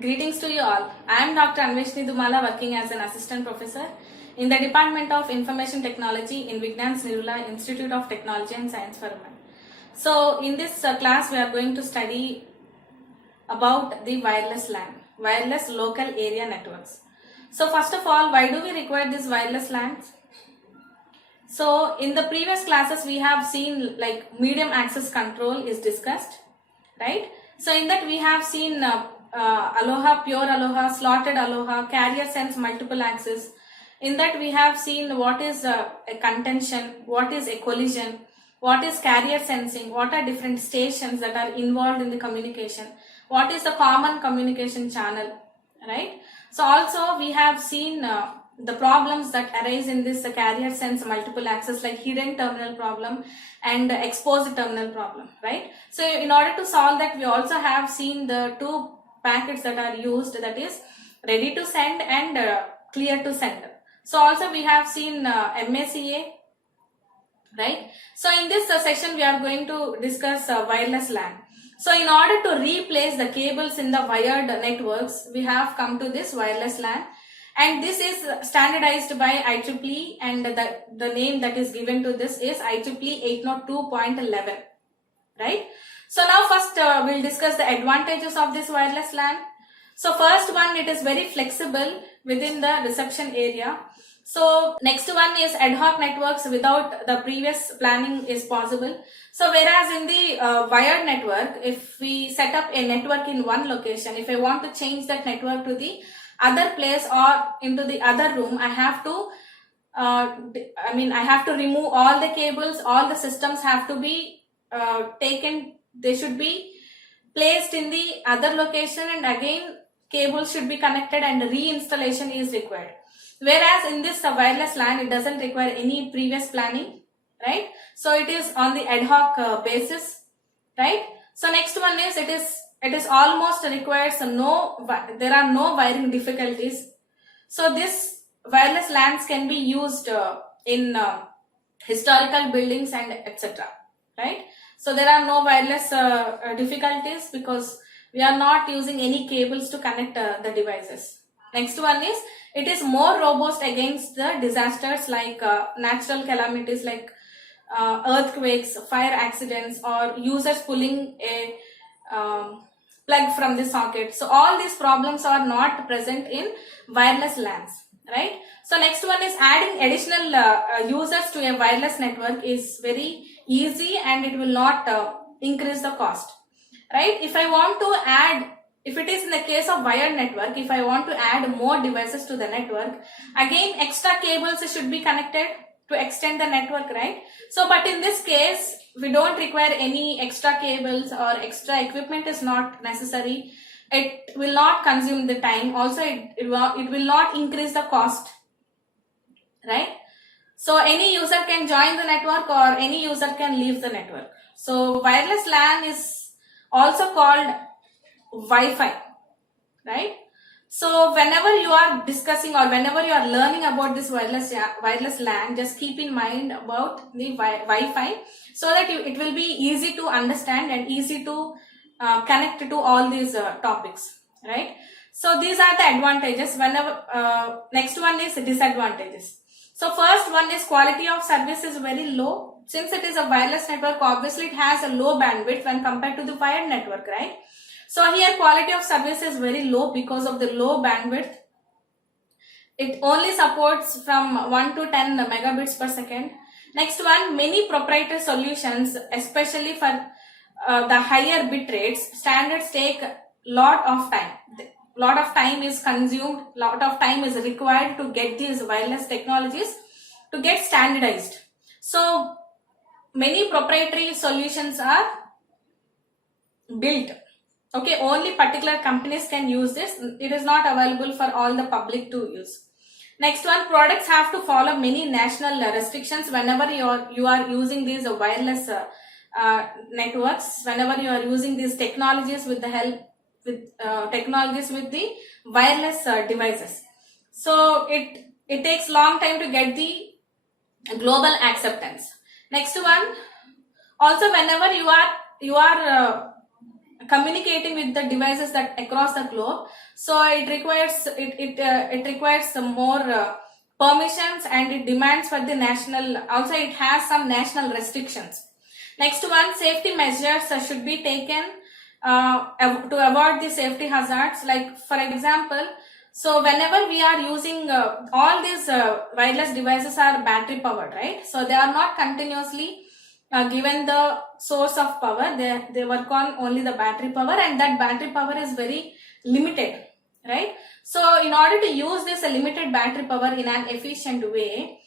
Greetings to you all. I am Dr. Anveshni Dumala, working as an assistant professor in the Department of Information Technology in Vignans Nirula Institute of Technology and Science for Women. So in this class we are going to study about the wireless LAN, wireless local area networks. So first of all, why do we require these wireless LANs? So in the previous classes we have seen like medium access control is discussed, right? So in that we have seen Aloha, pure Aloha, slotted Aloha, carrier sense multiple access. In that we have seen what is a contention, what is a collision, what is carrier sensing, what are different stations that are involved in the communication, what is the common communication channel, right? So also we have seen the problems that arise in this carrier sense multiple access, like hidden terminal problem and exposed terminal problem, right? So in order to solve that, we also have seen the two packets that are used, that is ready to send and clear to send. So also we have seen MACA, right? So in this session we are going to discuss wireless LAN. So in order to replace the cables in the wired networks, we have come to this wireless LAN, and this is standardized by IEEE, and the name that is given to this is IEEE 802.11, right? So now first we'll discuss the advantages of this wireless LAN. So first one, it is very flexible within the reception area. So next one is ad hoc networks without the previous planning is possible. So whereas in the wired network, if we set up a network in one location, if I want to change that network to the other place or into the other room, I have to I have to remove all the cables, all the systems have to be taken, they should be placed in the other location, and again cables should be connected and reinstallation is required. Whereas in this wireless LAN, it doesn't require any previous planning, right? So it is on the ad hoc basis, right? So next one is it is almost requires there are no wiring difficulties. So this wireless LANs can be used in historical buildings and etc., right? So there are no wireless difficulties because we are not using any cables to connect the devices. Next one is it is more robust against the disasters like natural calamities like earthquakes, fire accidents, or users pulling a plug from the socket. So all these problems are not present in wireless LANs, right? So next one is adding additional users to a wireless network is very easy and it will not increase the cost, right? If I want to add, if it is in the case of wired network, if I want to add more devices to the network, again extra cables should be connected to extend the network, right? So but in this case we don't require any extra cables or extra equipment is not necessary. It will not consume the time, also it will not increase the cost, right? So any user can join the network or any user can leave the network. So wireless LAN is also called Wi-Fi, right? So whenever you are discussing or whenever you are learning about this wireless LAN, just keep in mind about the Wi-Fi so that it will be easy to understand and easy to connect to all these topics, right? So these are the advantages. Whenever next one is disadvantages. So first one is quality of service is very low. Since it is a wireless network, obviously it has a low bandwidth when compared to the wired network, right? So here quality of service is very low because of the low bandwidth. It only supports from 1 to 10 megabits per second. Next one, many proprietary solutions, especially for the higher bit rates, standards take lot of time. Lot of time is consumed, lot of time is required to get these wireless technologies to get standardized. So many proprietary solutions are built. Okay, only particular companies can use this. It is not available for all the public to use. Next one, products have to follow many national restrictions whenever you are using these wireless networks, whenever you are using these technologies with the help with technologies with the wireless devices. So it takes long time to get the global acceptance. Next one, also whenever you are communicating with the devices that across the globe. So it requires some more permissions, and it demands for the national, also it has some national restrictions. Next one, safety measures should be taken to avoid the safety hazards. Like for example, so whenever we are using all these wireless devices are battery powered, right? So they are not continuously given the source of power. They work on only the battery power, and that battery power is very limited, right? So in order to use this limited battery power in an efficient way,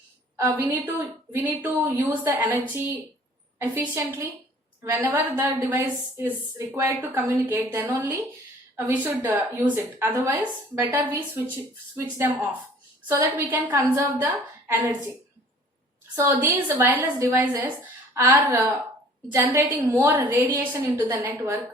we need to use the energy efficiently. Whenever the device is required to communicate, then only we should use it. Otherwise, better we switch them off so that we can conserve the energy. So these wireless devices are generating more radiation into the network,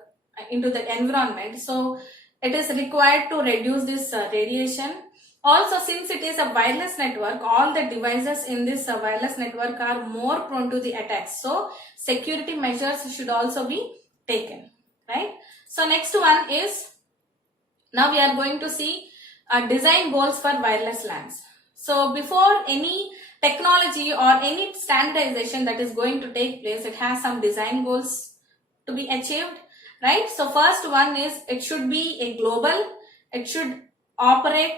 into the environment. So it is required to reduce this radiation. Also, since it is a wireless network, all the devices in this wireless network are more prone to the attacks. So security measures should also be taken, right? So next one is, now we are going to see design goals for wireless LANs. So before any technology or any standardization that is going to take place, it has some design goals to be achieved, right? So first one is, it should be a global, it should operate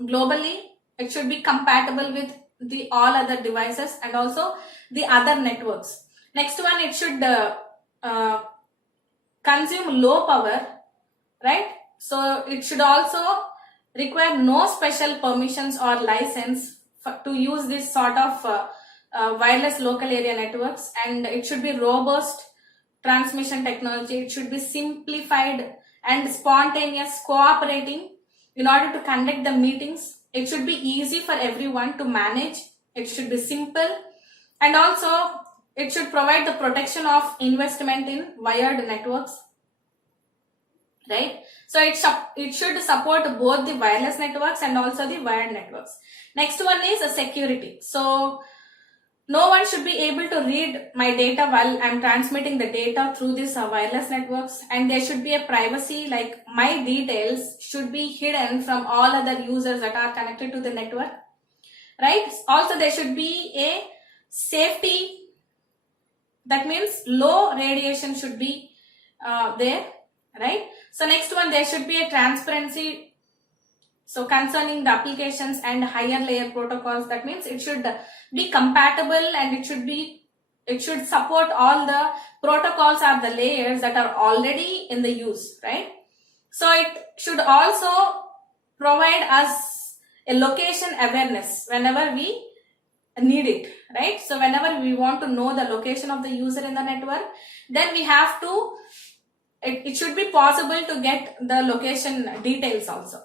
globally, it should be compatible with the all other devices and also the other networks. Next one, it should consume low power, right? So it should also require no special permissions or license to use this sort of wireless local area networks, and it should be robust transmission technology. It should be simplified and spontaneous, cooperating in order to conduct the meetings. It should be easy for everyone to manage. It should be simple, and also it should provide the protection of investment in wired networks, right? So it should support both the wireless networks and also the wired networks. Next one is security. So no one should be able to read my data while I'm transmitting the data through these wireless networks, and there should be a privacy, like my details should be hidden from all other users that are connected to the network, right? Also, there should be a safety, that means low radiation should be there, right? So next one, there should be a transparency, so concerning the applications and higher layer protocols. That means it should be compatible, and it should support all the protocols or the layers that are already in the use, right? So it should also provide us a location awareness whenever we need it, right? So whenever we want to know the location of the user in the network, then we have to, it should be possible to get the location details also.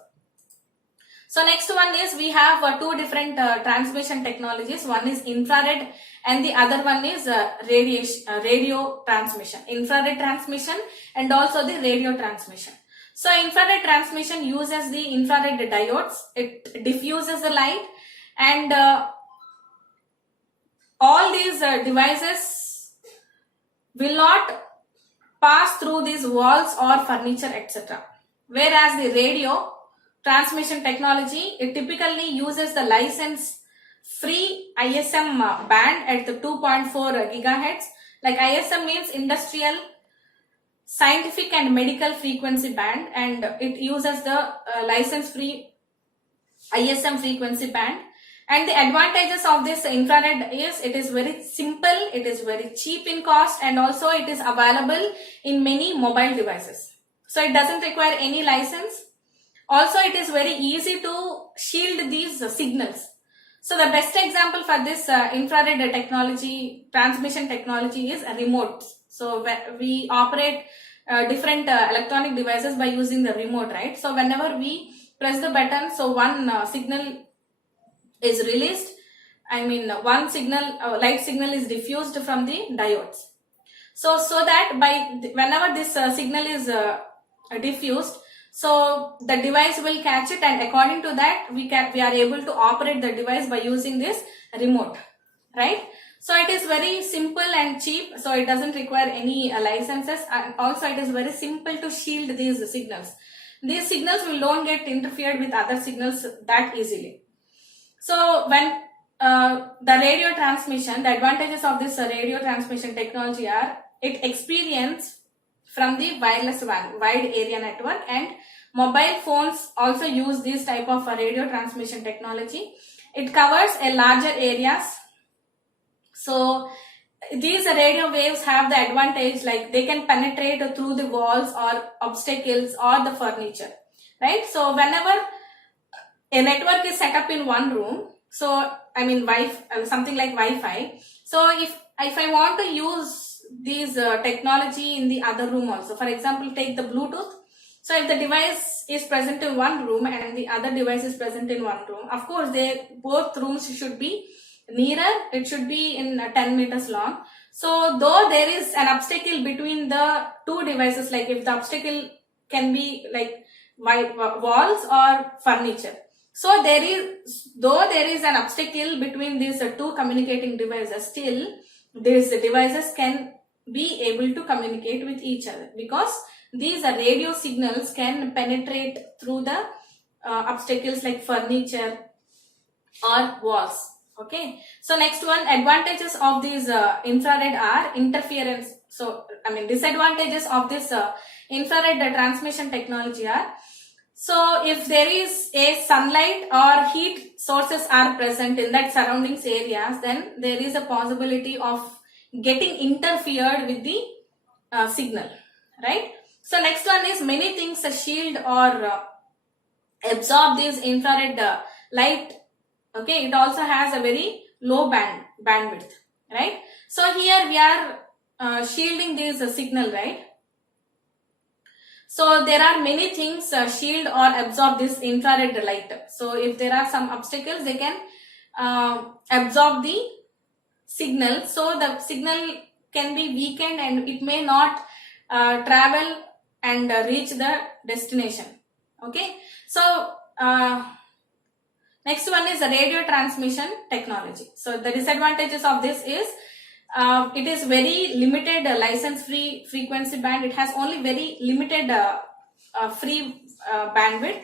So next one is, we have two different transmission technologies. One is infrared and the other one is radio transmission. Infrared transmission and also the radio transmission. So infrared transmission uses the infrared diodes. It diffuses the light, and all these devices will not pass through these walls or furniture, etc. Whereas the radio transmission technology, it typically uses the license free ISM band at the 2.4 gigahertz. Like ISM means industrial, scientific and medical frequency band, and it uses the license free ISM frequency band. And the advantages of this infrared is, it is very simple, it is very cheap in cost, and also it is available in many mobile devices. So it doesn't require any license. Also, it is very easy to shield these signals. So the best example for this infrared technology, transmission technology, is remote. So we operate different electronic devices by using the remote, right? So whenever we press the button, so one signal is released. I mean, one signal, light signal is diffused from the diodes. So that whenever this signal is diffused, so the device will catch it, and according to that we are able to operate the device by using this remote, right? So it is very simple and cheap, so it doesn't require any licenses, and also it is very simple to shield these signals. These signals will don't get interfered with other signals that easily. So when the radio transmission, the advantages of this radio transmission technology are it experience from the wireless wide area network, and mobile phones also use this type of radio transmission technology. It covers a larger areas. So these radio waves have the advantage like they can penetrate through the walls or obstacles or the furniture, right? So whenever a network is set up in one room, so I mean something like Wi-Fi. So if I want to use these technology in the other room also, for example, take the Bluetooth. So if the device is present in one room and the other device is present in one room, of course both rooms should be nearer. It should be in 10 meters long. So though there is an obstacle between the two devices, like if the obstacle can be like walls or furniture, so there is an obstacle between these two communicating devices, still these devices can be able to communicate with each other, because these radio signals can penetrate through the obstacles like furniture or walls. Okay, so next one, advantages of these infrared are interference. So I mean disadvantages of this infrared transmission technology are, so if there is a sunlight or heat sources are present in that surroundings areas, then there is a possibility of getting interfered with the signal, right? So next one is many things shield or absorb this infrared light. Okay, it also has a very low bandwidth, right? So here we are shielding this signal, right? So there are many things shield or absorb this infrared light. So if there are some obstacles, they can absorb the signal, so the signal can be weakened and it may not travel and reach the destination. Okay, so next one is the radio transmission technology. So the disadvantages of this is it is very limited license free frequency band. It has only very limited free bandwidth,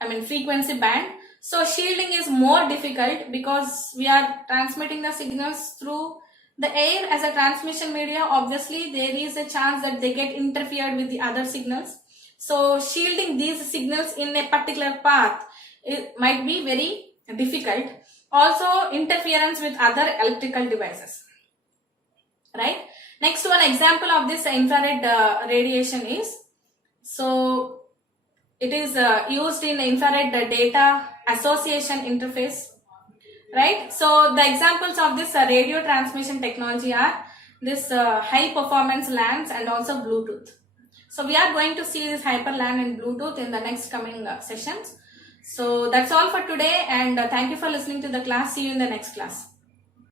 I mean frequency band. So shielding is more difficult because we are transmitting the signals through the air as a transmission media. Obviously there is a chance that they get interfered with the other signals. So shielding these signals in a particular path, it might be very difficult. Also interference with other electrical devices, right? Next one example of this infrared radiation is, so it is used in infrared data association interface, right? So the examples of this radio transmission technology are this high performance LANs and also Bluetooth. So we are going to see this Hyper LAN and Bluetooth in the next coming sessions. So that's all for today, and thank you for listening to the class. See you in the next class.